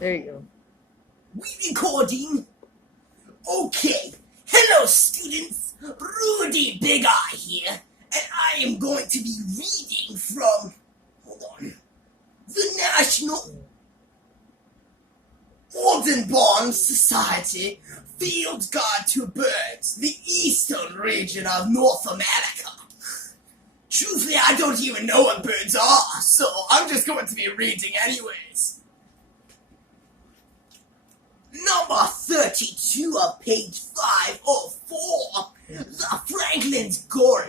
There you go. We recording? Okay. Hello, students. Rudy Big Eye here, and I am going to be reading from, the National Audubon Society Field Guide to Birds, the eastern region of North America. Truthfully, I don't even know what birds are, so I'm just going to be reading anyways. Number 32 of page 504, the Franklin's Gull.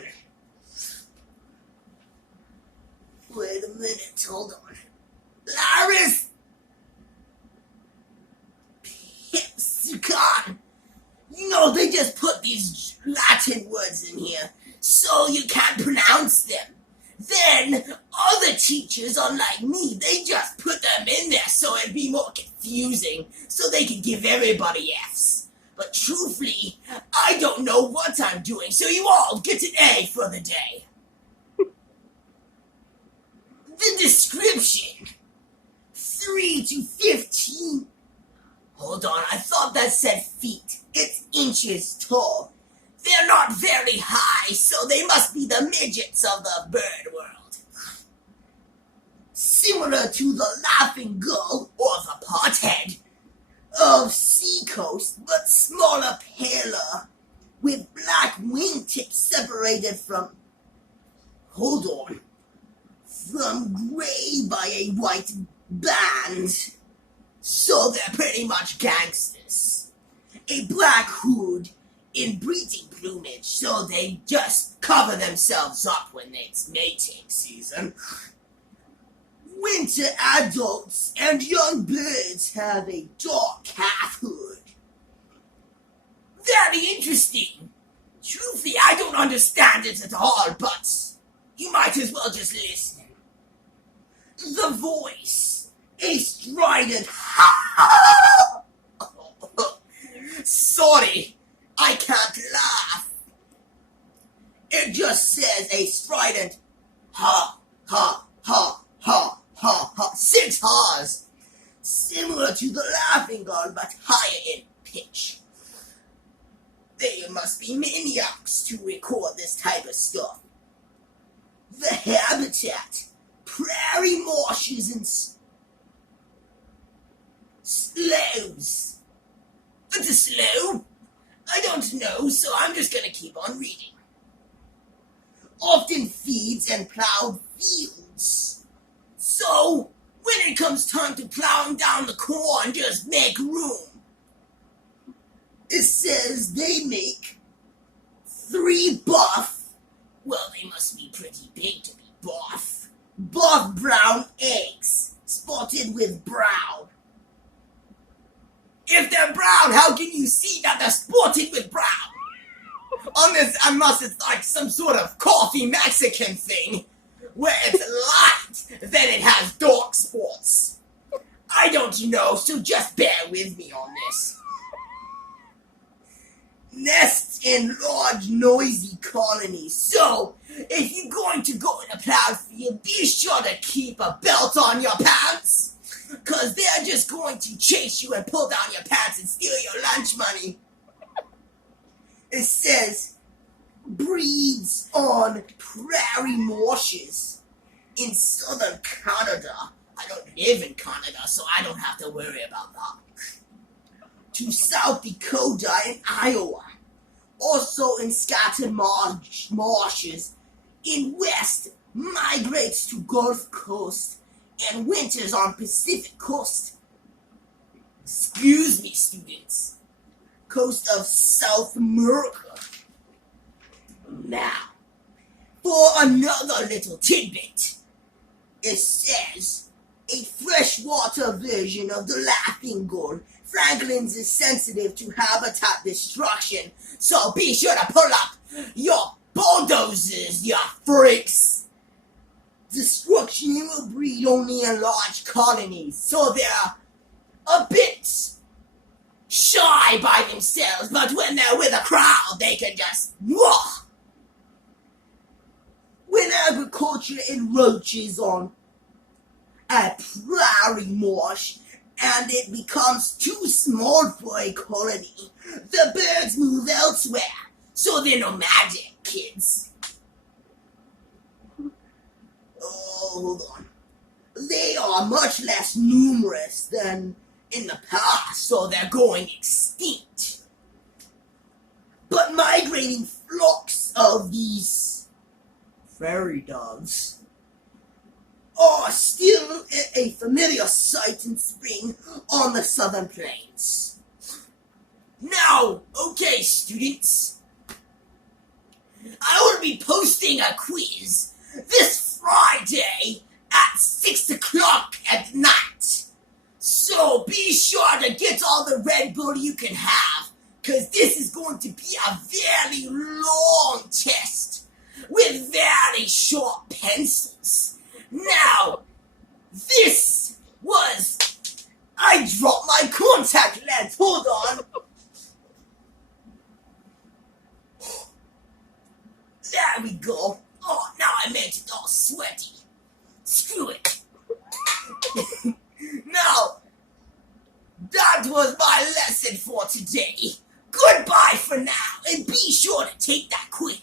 Wait a minute, hold on. Laris Pipsicon. You know, they just put these Latin words in here so you can't pronounce them. Then other teachers, unlike me, they just put them in there so it'd be more confusing, so they could give everybody F's. But truthfully, I don't know what I'm doing, so you all get an A for the day. The description, 3 to 15. Hold on, I thought that said feet. It's inches tall. They're not very high, so they must be the midgets of the bird world. Similar to the laughing gull or the pothead of seacoast, but smaller, paler, with black wingtips separated from gray by a white band. So they're pretty much gangsters. A black hood in breeding plumage, so they just cover themselves up when it's mating season. Winter adults and young birds have a dark half hood. Very interesting. Truthfully, I don't understand it at all, but you might as well just listen. The voice, a strident ha. Sorry, I can't laugh. It just says a strident ha, ha, ha, ha, ha, ha. 6 ha's. Similar to the laughing gull, but higher in pitch. They must be maniacs to record this type of stuff. The habitat, prairie marshes and sloughs. What's a slough? I don't know, so I'm just gonna keep on reading. Often feeds and plowed fields. So, when it comes time to plowing down the corn, just make room. It says they make 3 buff, well, they must be pretty big to be buff brown eggs, spotted with brown. If they're brown, how can you see that they're spotted with brown? Unless it's like some sort of coffee Mexican thing, where it's light, then it has dark spots. I don't know, so just bear with me on this. Nests in large, noisy colonies. So, if you're going to go in a plowed field, be sure to keep a belt on your pants, because they're just going to chase you and pull down your pants and steal your lunch money. It says, breeds on prairie marshes in southern Canada. I don't live in Canada, so I don't have to worry about that. To South Dakota and Iowa. Also in scattered marshes. In west, migrates to Gulf Coast and winters on Pacific Coast. Excuse me, students. Coast of South America. Now, for another little tidbit, it says a freshwater version of the laughing gull. Franklin's is sensitive to habitat destruction, so be sure to pull up your bulldozers, you freaks. Destruction will breed only in large colonies, so they're a bit shy by themselves, but when they're with a crowd, they can just whoa. When agriculture encroaches on a prairie marsh and it becomes too small for a colony, the birds move elsewhere. So they're nomadic, kids. Oh, hold on. They are much less numerous than in the past, so they're going extinct. But migrating flocks of these fairy doves are still a familiar sight in spring on the southern plains. Now, okay, students, I will be posting a quiz this Friday at 6 o'clock at night. So be sure to get all the Red Bull you can have, because this is going to be a very long test with very short pencils. Now, this was... I dropped my contact lens. Hold on. There we go. Oh, now I made it all sweaty. Screw it. Now, that was my lesson for today. Goodbye for now, and be sure to take that quiz.